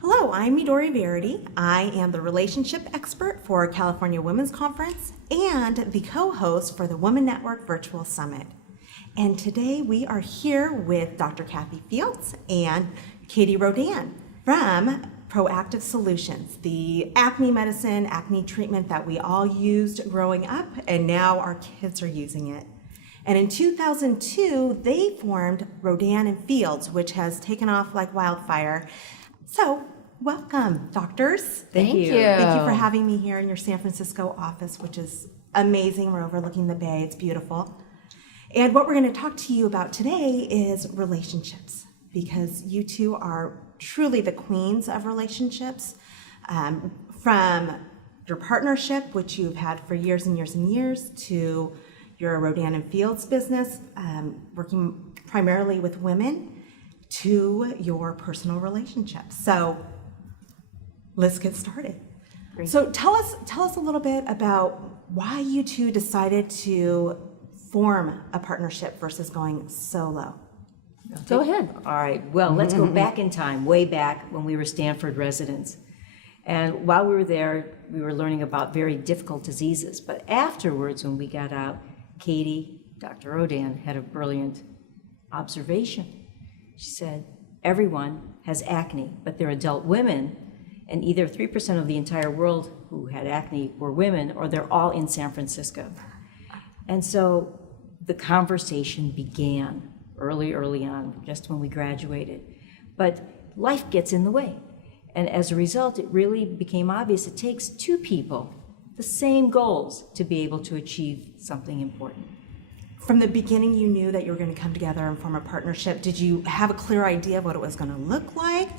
Hello, I'm Midori Verity. I am the relationship expert for California Women's Conference and the co-host for the Women Network Virtual Summit. And today we are here with Dr. Kathy Fields and Katie Rodan from Proactive Solutions, the acne medicine, acne treatment that we all used growing up, and now our kids are using it. And in 2002, they formed Rodan and Fields, which has taken off like wildfire. So, welcome, doctors. Thank you. Thank you for having me here in your San Francisco office, which is amazing. We're overlooking the bay. It's beautiful. And what we're going to talk to you about today is relationships, because you two are truly the queens of relationships. From your partnership, which you've had for years and years and years, to your Rodan and Fields business, working primarily with women, to your personal relationships. So let's get started. Great. So tell us a little bit about why you two decided to form a partnership versus going solo. Go ahead. All right. Well, let's go back in time, way back when we were Stanford residents. And while we were there, we were learning about very difficult diseases. But afterwards, when we got out, Katie, Dr. Rodan, had a brilliant observation. She said, everyone has acne, but they're adult women, and either 3% of the entire world who had acne were women, or they're all in San Francisco. And so the conversation began early on, just when we graduated. But life gets in the way. And as a result, it really became obvious it takes two people, the same goals, to be able to achieve something important. From the beginning, you knew that you were going to come together and form a partnership. Did you have a clear idea of what it was going to look like?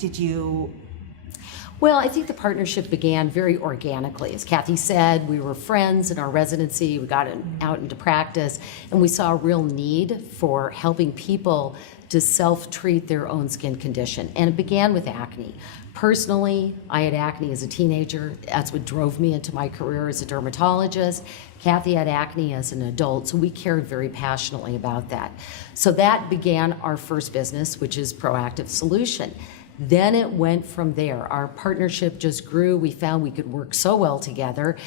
Well, I think the partnership began very organically. As Kathy said, we were friends in our residency, we got out into practice, and we saw a real need for helping people to self-treat their own skin condition. And it began with acne. Personally, I had acne as a teenager. That's what drove me into my career as a dermatologist. Kathy had acne as an adult, so we cared very passionately about that. So that began our first business, which is Proactive Solution. Then it went from there. Our partnership just grew. We found we could work so well together,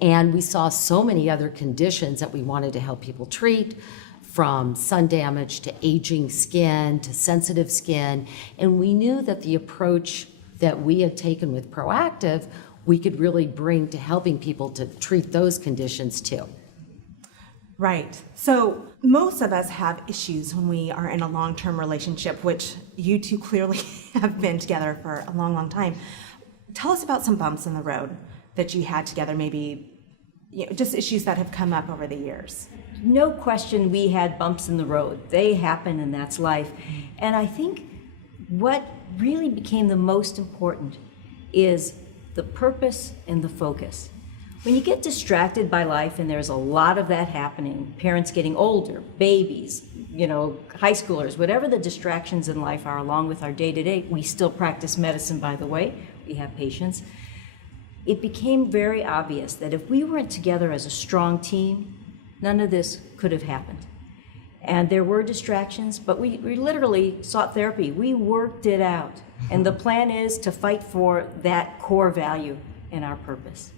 and we saw so many other conditions that we wanted to help people treat, from sun damage to aging skin to sensitive skin. And we knew that the approach that we had taken with Proactive, we could really bring to helping people to treat those conditions too. Right. So most of us have issues when we are in a long-term relationship, which you two clearly have been together for a long, long time. Tell us about some bumps in the road that you had together, maybe just issues that have come up over the years. No question we had bumps in the road. They happen, and that's life. And I think what really became the most important is the purpose and the focus. When you get distracted by life, and there's a lot of that happening, parents getting older, babies, high schoolers, whatever the distractions in life are, along with our day-to-day, we still practice medicine, by the way, we have patients. It became very obvious that if we weren't together as a strong team, none of this could have happened. And there were distractions, but we literally sought therapy. We worked it out. And the plan is to fight for that core value and our purpose.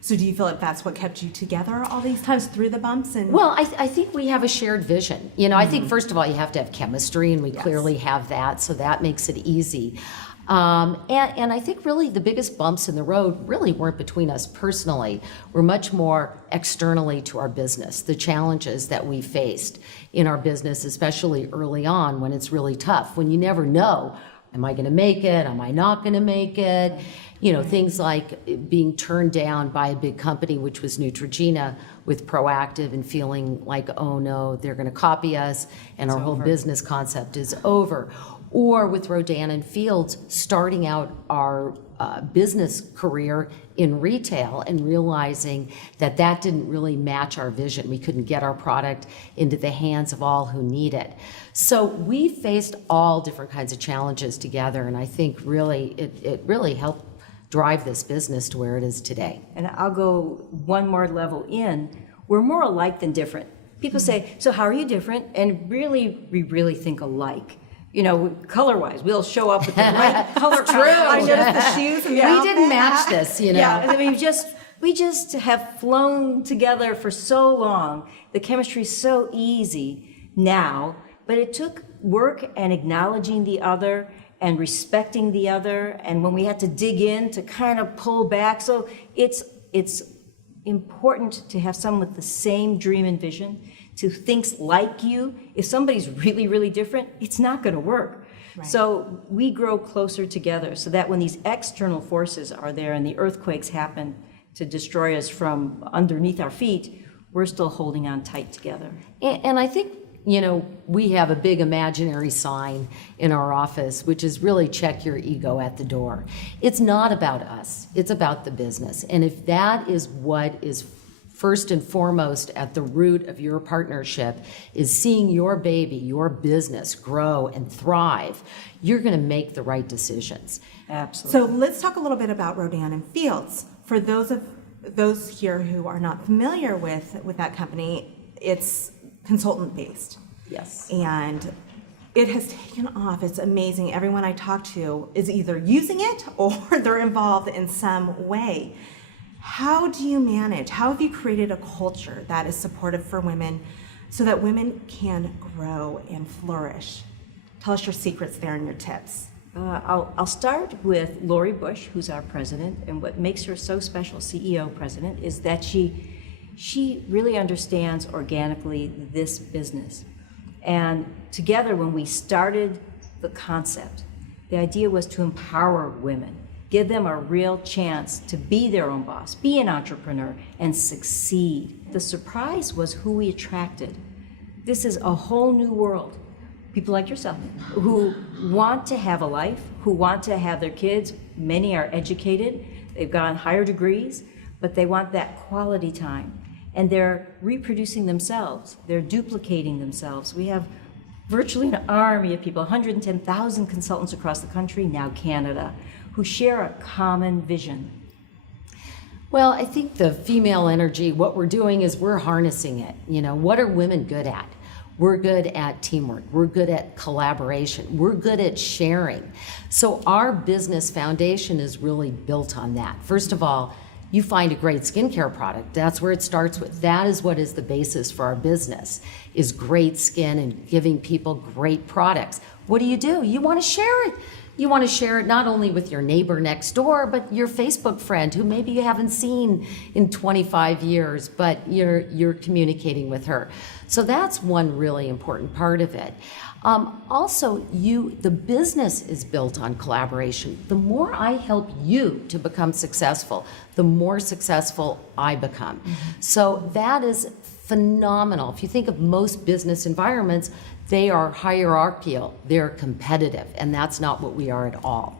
So do you feel like that's what kept you together all these times through the bumps? Well, I think we have a shared vision. I think first of all, you have to have chemistry, and we clearly have that, so that makes it easy. And I think really the biggest bumps in the road really weren't between us personally. We're much more externally to our business, the challenges that we faced in our business, especially early on when it's really tough, when you never know, am I going to make it? Am I not going to make it? Things like being turned down by a big company, which was Neutrogena, with Proactive, and feeling like, oh no, they're going to copy us and our whole business concept is over. Or with Rodan and Fields, starting out our business career in retail and realizing that didn't really match our vision. We couldn't get our product into the hands of all who need it. So we faced all different kinds of challenges together, and I think really it really helped drive this business to where it is today. And I'll go one more level in. We're more alike than different. People say, so how are you different? And really, we really think alike. color-wise, we'll show up with the right color. True. I noticed the shoes and the We didn't outfit. match this, Yeah, I mean, we just have flown together for so long. The chemistry's so easy now, but it took work and acknowledging the other and respecting the other, and when we had to dig in to kind of pull back. So it's important to have someone with the same dream and vision, to think like you. If somebody's really, really different, it's not going to work. Right. So we grow closer together so that when these external forces are there and the earthquakes happen to destroy us from underneath our feet, we're still holding on tight together. And I think, we have a big imaginary sign in our office, which is really check your ego at the door. It's not about us, it's about the business. And if that is what is first and foremost at the root of your partnership, is seeing your baby, your business grow and thrive, you're going to make the right decisions. Absolutely. So let's talk a little bit about Rodan and Fields. For those here who are not familiar with that company, it's consultant based. Yes. And it has taken off. It's amazing. Everyone I talk to is either using it or they're involved in some way. How do you manage? How have you created a culture that is supportive for women so that women can grow and flourish? Tell us your secrets there and your tips. I'll start with Lori Bush, who's our president, and what makes her so special, CEO president, is that she really understands organically this business. And together, when we started the concept, the idea was to empower women, give them a real chance to be their own boss, be an entrepreneur, and succeed. The surprise was who we attracted. This is a whole new world. People like yourself who want to have a life, who want to have their kids. Many are educated, they've gone higher degrees, but they want that quality time. And they're reproducing themselves, they're duplicating themselves. We have virtually an army of people, 110,000 consultants across the country, now Canada, who share a common vision. Well, I think the female energy, what we're doing is we're harnessing it. What are women good at? We're good at teamwork. We're good at collaboration. We're good at sharing. So our business foundation is really built on that. First of all, you find a great skincare product. That's where it starts with. That is what is the basis for our business, is great skin and giving people great products. What do? You want to share it. You want to share it not only with your neighbor next door, but your Facebook friend who maybe you haven't seen in 25 years, but you're communicating with her. So that's one really important part of it. Also, the business is built on collaboration. The more I help you to become successful, the more successful I become. Mm-hmm. So that is phenomenal. If you think of most business environments, they are hierarchical, they're competitive, and that's not what we are at all.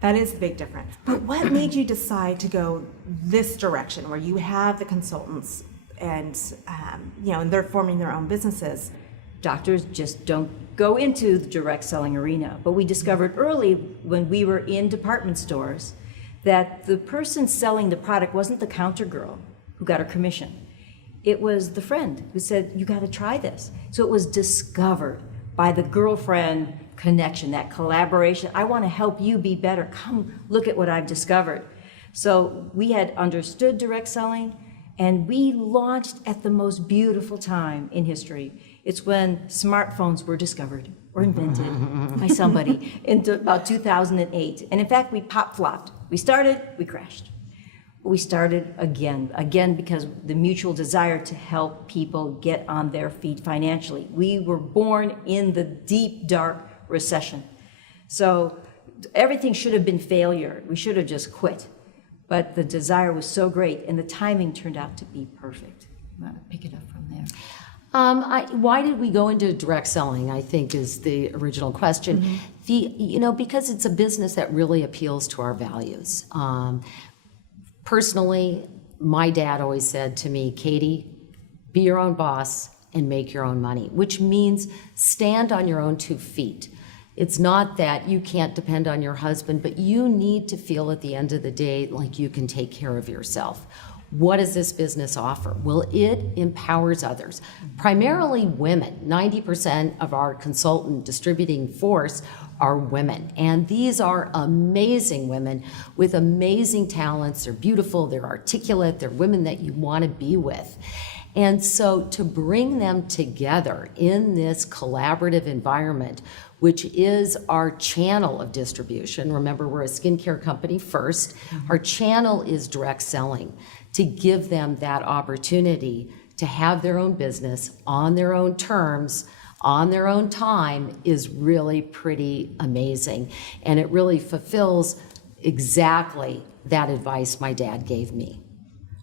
That is the big difference. But what made you decide to go this direction, where you have the consultants and and they're forming their own businesses? Doctors just don't go into the direct selling arena. But we discovered early when we were in department stores that the person selling the product wasn't the counter girl who got her commission. It was the friend who said, you got to try this. So it was discovered by the girlfriend connection, that collaboration. I want to help you be better. Come look at what I've discovered. So we had understood direct selling, and we launched at the most beautiful time in history. It's when smartphones were discovered or invented by somebody in about 2008. And in fact, we pop-flopped. We started, we crashed. We started again because the mutual desire to help people get on their feet financially. We were born in the deep, dark recession. So everything should have been failure. We should have just quit. But the desire was so great, and the timing turned out to be perfect. You want to pick it up from there? Why did we go into direct selling, I think, is the original question. Mm-hmm. Because it's a business that really appeals to our values. Personally, my dad always said to me, Katie, be your own boss and make your own money, which means stand on your own 2 feet. It's not that you can't depend on your husband, but you need to feel at the end of the day like you can take care of yourself. What does this business offer? Well, it empowers others, primarily women. 90% of our consultant distributing force are women. And these are amazing women with amazing talents. They're beautiful, they're articulate, they're women that you want to be with. And so to bring them together in this collaborative environment, which is our channel of distribution. Remember, we're a skincare company first. Our channel is direct selling, to give them that opportunity to have their own business on their own terms, on their own time, is really pretty amazing. And it really fulfills exactly that advice my dad gave me.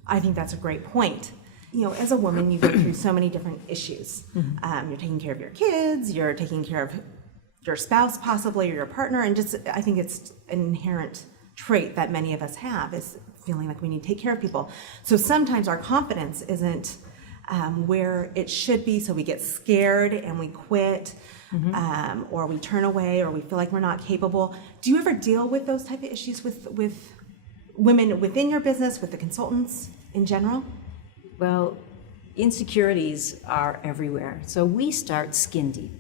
I think that's a great point. You know, as a woman, you go through so many different issues. You're taking care of your kids, you're taking care of your spouse possibly, or your partner, and just, I think it's an inherent trait that many of us have, is feeling like we need to take care of people. So sometimes our confidence isn't where it should be, so we get scared and we quit, or we turn away, or we feel like we're not capable. Do you ever deal with those type of issues with women within your business, with the consultants in general? Well, insecurities are everywhere. So we start skin deep.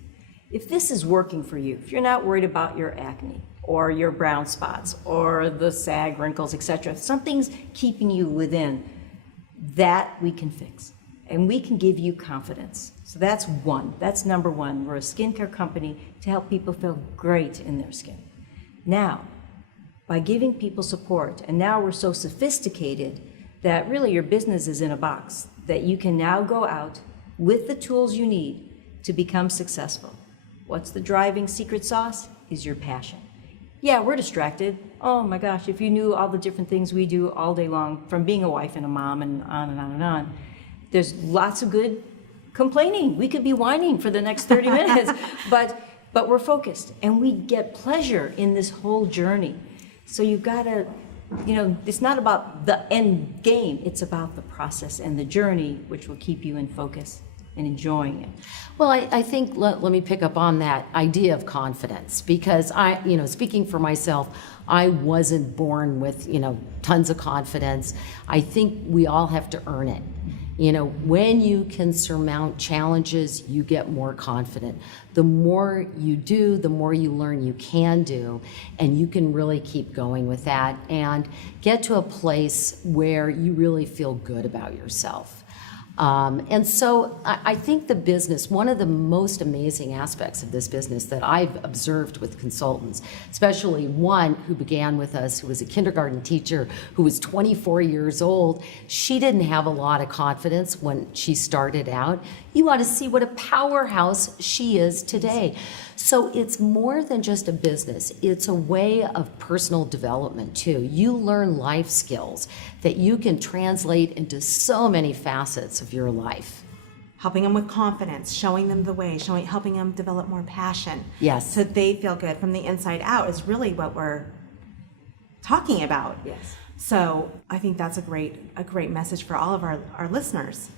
If this is working for you, if you're not worried about your acne or your brown spots or the sag, wrinkles, etc., if something's keeping you within, that we can fix. And we can give you confidence. So that's one. That's number one. We're a skincare company to help people feel great in their skin. Now, by giving people support, and now we're so sophisticated that really your business is in a box, that you can now go out with the tools you need to become successful. What's the driving secret sauce? Is your passion. Yeah, we're distracted. Oh my gosh, if you knew all the different things we do all day long, from being a wife and a mom and on and on and on, there's lots of good complaining. We could be whining for the next 30 minutes, but we're focused and we get pleasure in this whole journey. So you've got to, it's not about the end game, it's about the process and the journey, which will keep you in focus and enjoying it. Well, I think, let me pick up on that idea of confidence, because speaking for myself, I wasn't born with, tons of confidence. I think we all have to earn it. When you can surmount challenges, you get more confident. The more you do, the more you learn you can do, and you can really keep going with that and get to a place where you really feel good about yourself. And so I think the business, one of the most amazing aspects of this business that I've observed with consultants, especially one who began with us, who was a kindergarten teacher, who was 24 years old, she didn't have a lot of confidence when she started out. You ought to see what a powerhouse she is today. So it's more than just a business. It's a way of personal development too. You learn life skills that you can translate into so many facets of your life. Helping them with confidence, showing them the way, helping them develop more passion. Yes. So they feel good from the inside out is really what we're talking about. Yes. So I think that's a great message for all of our listeners.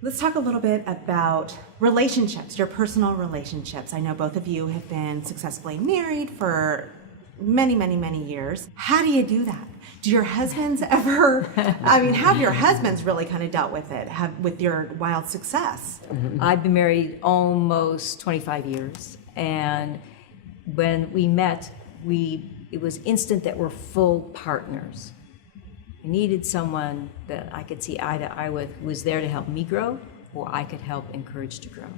Let's talk a little bit about relationships, your personal relationships. I know both of you have been successfully married for many, many, many years. How do you do that? Do your husbands ever, have your husbands really kind of dealt with it, with your wild success? I've been married almost 25 years, and when we met, it was instant that we're full partners. I needed someone that I could see eye to eye with, who was there to help me grow, or I could help encourage to grow.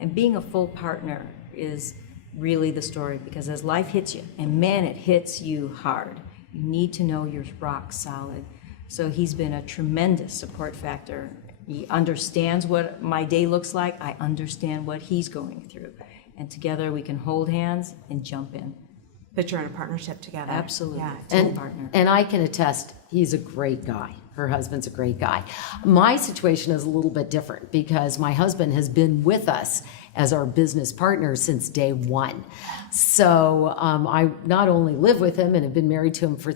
And being a full partner is really the story, because as life hits you, and man, it hits you hard, you need to know you're rock solid. So he's been a tremendous support factor. He understands what my day looks like. I understand what he's going through. And together we can hold hands and jump in. But you're in a partnership together. Absolutely. Yeah. Full partner. And I can attest, he's a great guy. Her husband's a great guy. My situation is a little bit different, because my husband has been with us as our business partner since day one. So I not only live with him and have been married to him for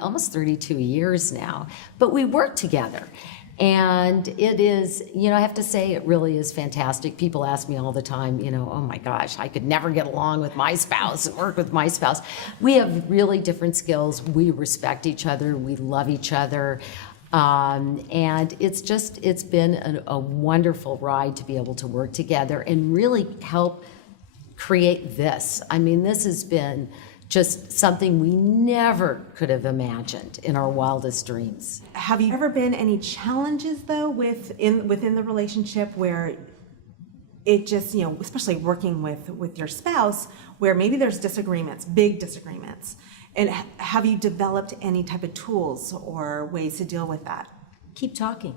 almost 32 years now, but we work together. And it is, I have to say, it really is fantastic. People ask me all the time, oh my gosh, I could never get along with my spouse and work with my spouse. We have really different skills. We respect each other. We love each other. And it's been a wonderful ride to be able to work together and really help create this. I mean, this has been just something we never could have imagined in our wildest dreams. Have you ever been any challenges though within the relationship where it just, especially working with your spouse, where maybe there's disagreements, big disagreements, and have you developed any type of tools or ways to deal with that? Keep talking.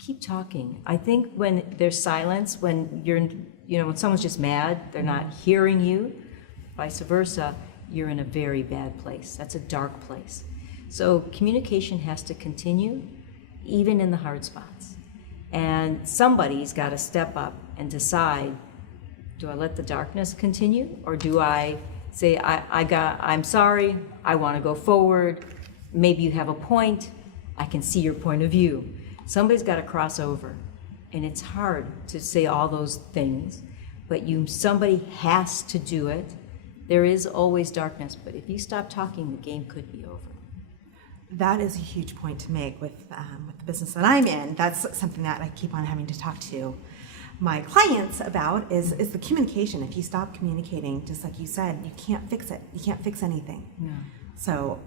Keep talking. I think when there's silence, when when someone's just mad, they're not hearing you, vice versa, you're in a very bad place. That's a dark place. So communication has to continue, even in the hard spots. And somebody's got to step up and decide, do I let the darkness continue, or do I say, I'm sorry, I want to go forward, maybe you have a point, I can see your point of view. Somebody's got to cross over. And it's hard to say all those things, but somebody has to do it. There is always darkness, but if you stop talking, the game could be over. That is a huge point to make with the business that I'm in. That's something that I keep on having to talk to my clients about is the communication. If you stop communicating, just like you said, you can't fix it. You can't fix anything. No.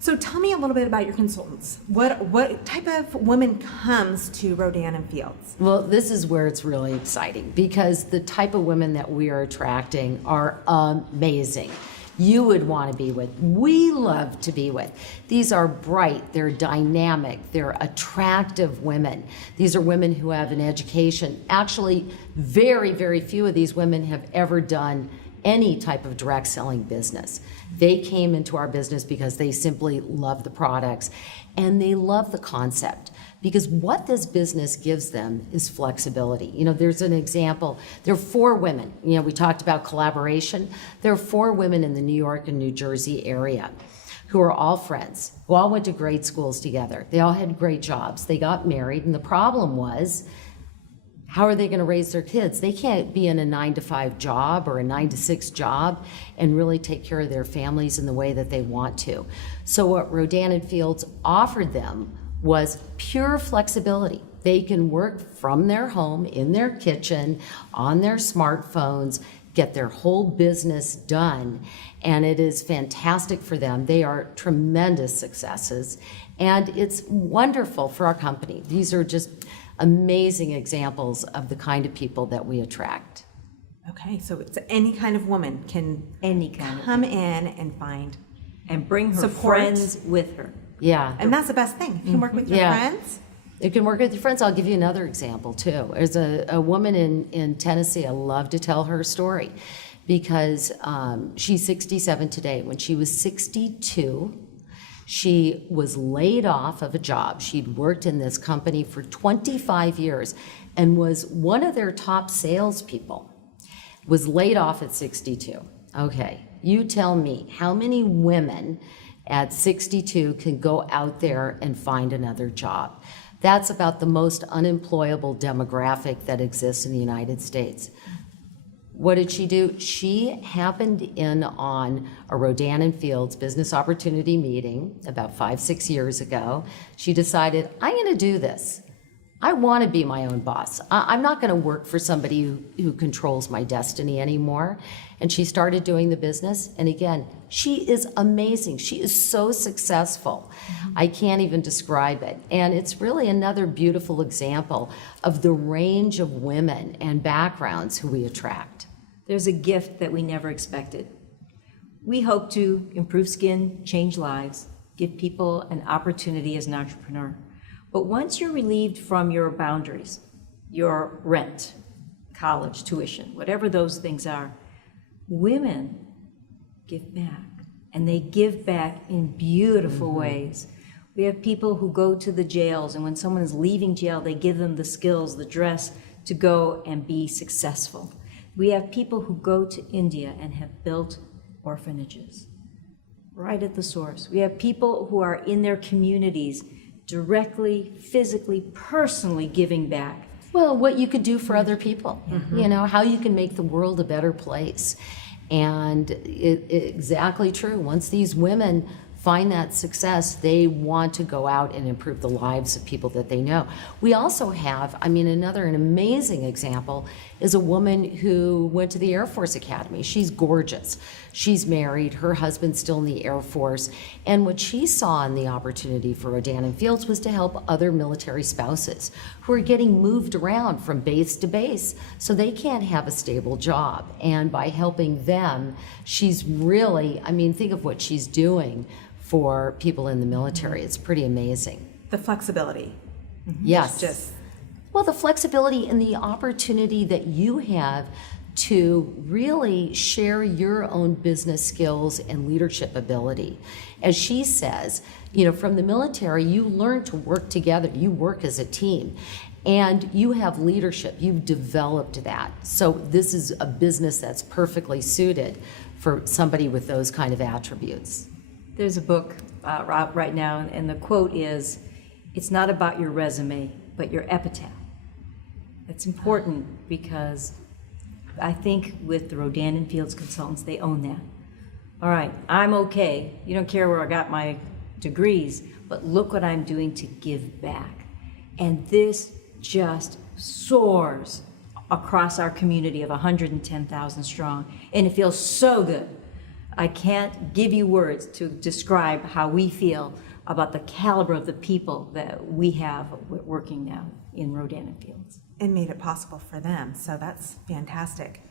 So tell me a little bit about your consultants. What type of woman comes to Rodan and Fields? Well, this is where it's really exciting because the type of women that we are attracting are amazing. You would want to be with. We love to be with. These are bright, they're dynamic, they're attractive women. These are women who have an education. Actually, very, very few of these women have ever done any type of direct selling business. They came into our business because they simply love the products and they love the concept, because what this business gives them is flexibility. There's an example. There are 4 women. We talked about collaboration. There are 4 women in the New York and New Jersey area who are all friends, who all went to great schools together. They all had great jobs. They got married, and the problem was, how are they going to raise their kids? They can't be in a 9-to-5 job or a 9-to-6 job and really take care of their families in the way that they want to. So what Rodan and Fields offered them was pure flexibility. They can work from their home, in their kitchen, on their smartphones, get their whole business done, and it is fantastic for them. They are tremendous successes, and it's wonderful for our company. These are just amazing examples of the kind of people that we attract. Okay, so it's any kind of woman can come in and find and bring her support. Friends with her. Yeah. And that's the best thing. You can work with your friends. You can work with your friends. I'll give you another example too. There's a woman in Tennessee. I love to tell her story because she's 67 today. When she was 62, she was laid off of a job. She'd worked in this company for 25 years and was one of their top salespeople. Was laid off at 62. Okay, you tell me, how many women at 62 can go out there and find another job? That's about the most unemployable demographic that exists in the United States. What did she do? She happened in on a Rodan and Fields business opportunity meeting about 5-6 years ago. She decided, I'm going to do this. I want to be my own boss. I'm not going to work for somebody who controls my destiny anymore. And she started doing the business. And again, she is amazing. She is so successful. I can't even describe it. And it's really another beautiful example of the range of women and backgrounds who we attract. There's a gift that we never expected. We hope to improve skin, change lives, give people an opportunity as an entrepreneur. But once you're relieved from your boundaries, your rent, college tuition, whatever those things are, women give back. And they give back in beautiful ways. We have people who go to the jails, and when someone is leaving jail, they give them the skills, the dress to go and be successful. We have people who go to India and have built orphanages right at the source. We have people who are in their communities directly, physically, personally giving back. Well, what you could do for other people, how you can make the world a better place. And exactly true. Once these women find that success, they want to go out and improve the lives of people that they know. We also have, an amazing example is a woman who went to the Air Force Academy. She's gorgeous. She's married, her husband's still in the Air Force, and what she saw in the opportunity for Rodan and Fields was to help other military spouses who are getting moved around from base to base, so they can't have a stable job. And by helping them, she's really, think of what she's doing for people in the military. It's pretty amazing. The flexibility. Yes. Just Well, the flexibility and the opportunity that you have to really share your own business skills and leadership ability. As she says, from the military, you learn to work together. You work as a team. And you have leadership. You've developed that. So this is a business that's perfectly suited for somebody with those kind of attributes. There's a book right now, and the quote is, "It's not about your resume, but your epitaph." It's important because I think with the Rodan and Fields consultants, they own that. All right, I'm okay. You don't care where I got my degrees, but look what I'm doing to give back. And this just soars across our community of 110,000 strong, and it feels so good. I can't give you words to describe how we feel about the caliber of the people that we have working now in Rodan and Fields. and made it possible for them. So that's fantastic.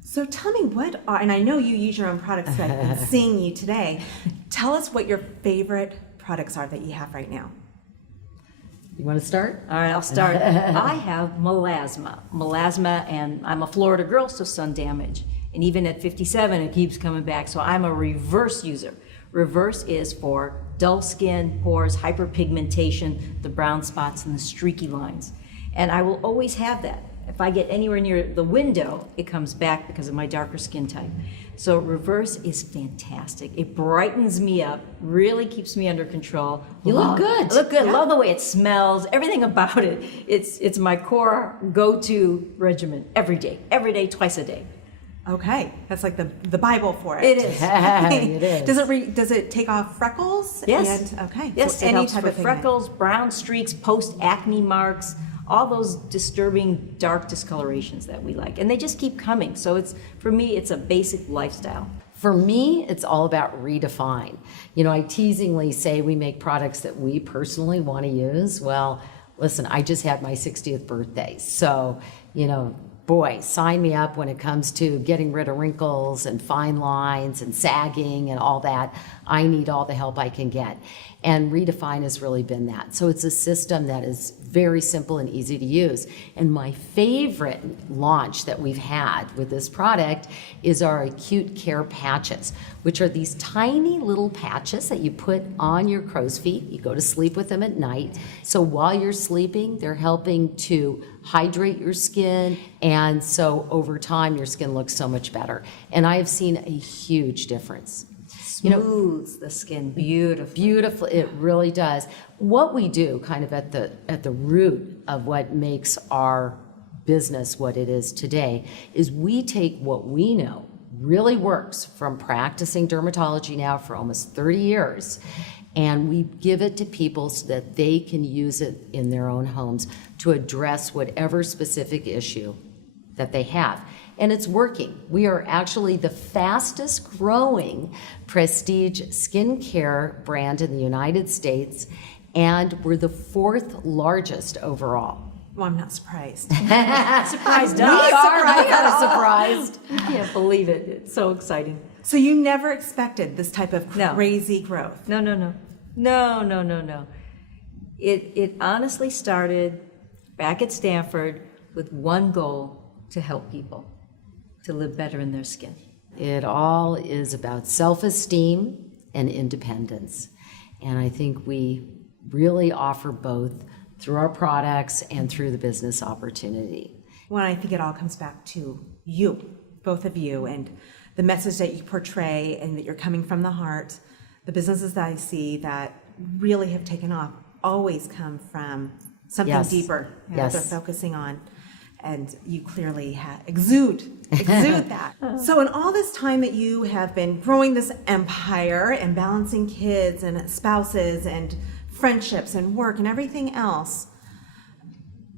So tell me and I know you use your own products, so I've been seeing you today. Tell us what your favorite products are that you have right now. You want to start? All right, I'll start. I have melasma, and I'm a Florida girl, so sun damage. And even at 57, it keeps coming back, so I'm a reverse user. Reverse is for dull skin, pores, hyperpigmentation, the brown spots, and the streaky lines. And I will always have that. If I get anywhere near the window, it comes back because of my darker skin type. So reverse is fantastic. It brightens me up, really keeps me under control. You look good. I look good. Yeah. Love the way it smells. Everything about it. It's my core go-to regimen every day, twice a day. Okay, that's like the Bible for it. It is. It is. Does it take off freckles? Yes. And, okay. Yes, So it any helps type for of thing freckles, brown streaks, post-acne marks, all those disturbing dark discolorations that we like. And they just keep coming. So for me, it's a basic lifestyle. For me, it's all about redefine. I teasingly say we make products that we personally want to use. Well, listen, I just had my 60th birthday. So, boy, sign me up when it comes to getting rid of wrinkles and fine lines and sagging and all that. I need all the help I can get. And Redefine has really been that. So it's a system that is very simple and easy to use. And my favorite launch that we've had with this product is our acute care patches, which are these tiny little patches that you put on your crow's feet. You go to sleep with them at night. So while you're sleeping, they're helping to hydrate your skin. And so over time, your skin looks so much better. And I have seen a huge difference. Smooths the skin beautifully. Beautiful, it really does. What we do kind of at the root of what makes our business what it is today is we take what we know really works from practicing dermatology now for almost 30 years, and we give it to people so that they can use it in their own homes to address whatever specific issue that they have. And it's working. We are actually the fastest growing prestige skincare brand in the United States, and we're the 4th largest overall. Well, I'm not surprised. Surprised We us. are kind of surprised. I can't believe it. It's so exciting. So you never expected this type of No. crazy growth? No. It honestly started back at Stanford with one goal: to help people to live better in their skin. It all is about self-esteem and independence. And I think we really offer both through our products and through the business opportunity. Well, I think it all comes back to you, both of you, and the message that you portray and that you're coming from the heart. The businesses that I see that really have taken off always come from something Yes. deeper that Yes. they're focusing on. and you clearly exude that. So in all this time that you have been growing this empire and balancing kids and spouses and friendships and work and everything else,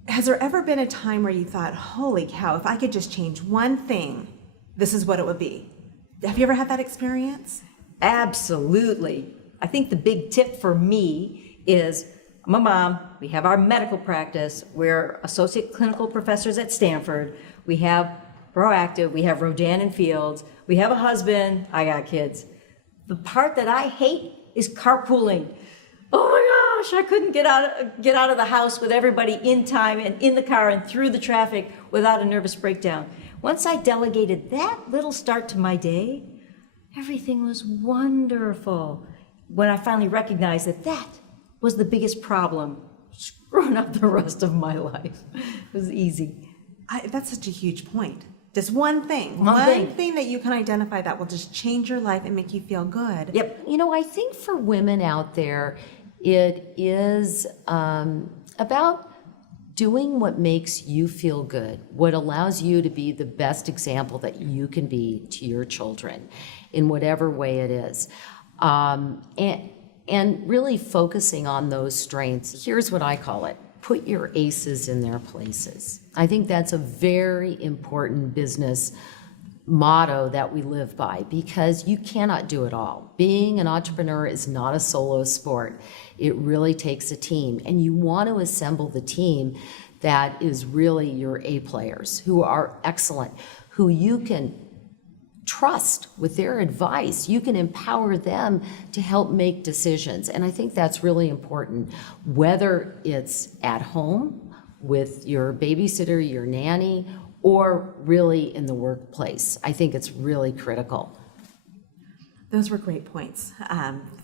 has there ever been a time where you thought, holy cow, if I could just change one thing, this is what it would be? Have you ever had that experience? Absolutely. I think the big tip for me is, I'm a mom, we have our medical practice, we're associate clinical professors at Stanford, we have Proactive, we have Rodan and Fields, we have a husband, I got kids. The part that I hate is carpooling. Oh my gosh, I couldn't get out of the house with everybody in time and in the car and through the traffic without a nervous breakdown. Once I delegated that little start to my day, everything was wonderful. When I finally recognized that was the biggest problem, screwing up the rest of my life. It was easy. That's such a huge point. Just one thing. One thing that you can identify that will just change your life and make you feel good. Yep. You know, I think for women out there, it is about doing what makes you feel good, what allows you to be the best example that you can be to your children in whatever way it is. And really focusing on those strengths. Here's what I call it: put your aces in their places. I think that's a very important business motto that we live by, because you cannot do it all. Being an entrepreneur is not a solo sport. It really takes a team, and you want to assemble the team that is really your A players, who are excellent, who you can trust with their advice. You can empower them to help make decisions. And I think that's really important, whether it's at home with your babysitter, your nanny, or really in the workplace. I think it's really critical. Those were great points.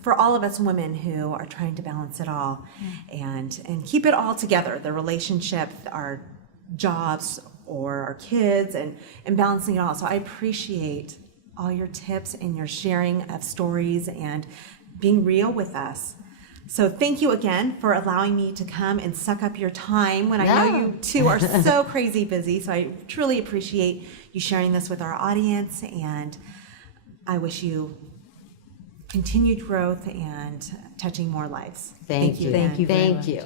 For all of us women who are trying to balance it all and keep it all together, the relationship, our jobs, or our kids, and balancing it all. So I appreciate all your tips and your sharing of stories and being real with us. So thank you again for allowing me to come and suck up your time when I know you two are so crazy busy. So I truly appreciate you sharing this with our audience, and I wish you continued growth and touching more lives. Thank you. Thank you very Thank much. you.